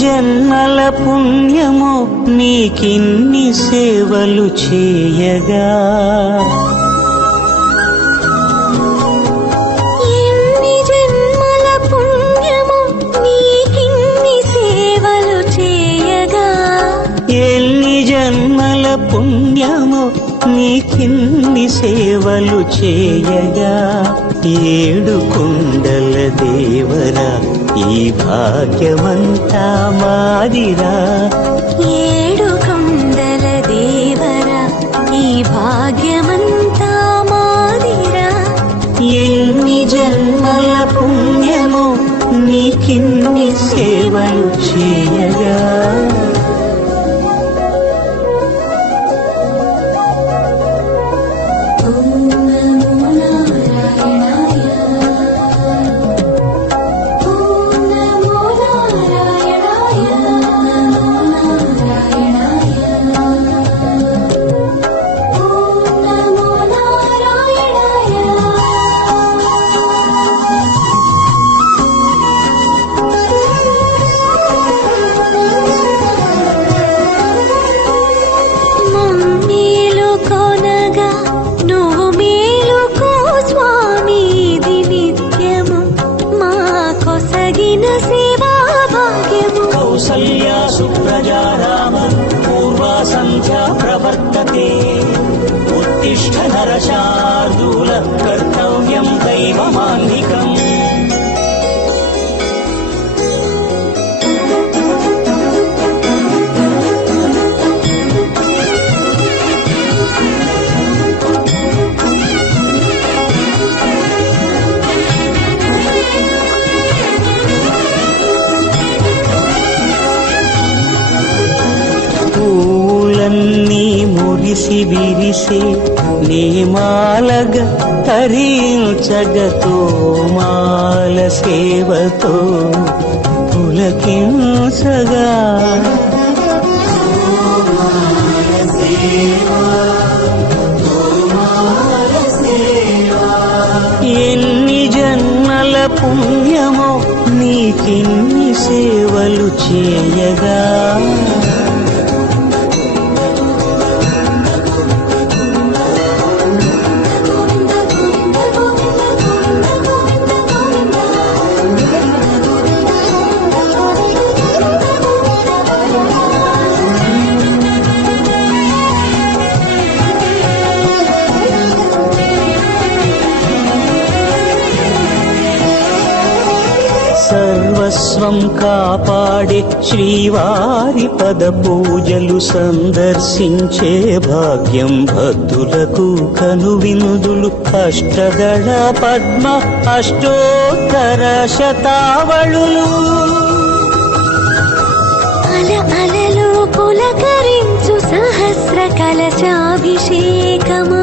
జన్మల పుణ్యమో నీకిన్ని సేవలు చేయగా, ఎన్ని జన్మల పుణ్యమో నీకిన్ని సేవలు చేయగా, ఎన్ని జన్మల పుణ్యమో నీకిన్ని సేవలు చేయగా, ఏడు కొండల దేవరా ఈ భాగ్యమంతా మాదిరా, ఏడు కొండల దేవరా ఈ భాగ్యమంతా మాదిరా, ఎన్ని జన్మల పుణ్యమో నీకిన్ని సేవలు చేయగా. కౌసల్యా సుప్రజా రామ పూర్వా సంధ్యా ప్రవర్తతే, ఉత్తిష్ఠ నరశార్దూల కర్తవ్యం దైవమాన్నికం. పూలన్నీ మురిసి విరిసే నేమాలగ తరించగతో మాల సేవతో పులకించగా, ఎన్ని జన్మల పుణ్యమో నీకిన్ని సేవలు చేయగా, సర్వస్వం కాపాడే శ్రీవారి పద పూజలు సందర్శించే భాగ్యం భక్తులకు కనువిందులు, అష్టదళ పద్మ అష్టోత్తర శతావళులు, అల అలలు పులకరించు సహస్ర కలశాభిషేకము,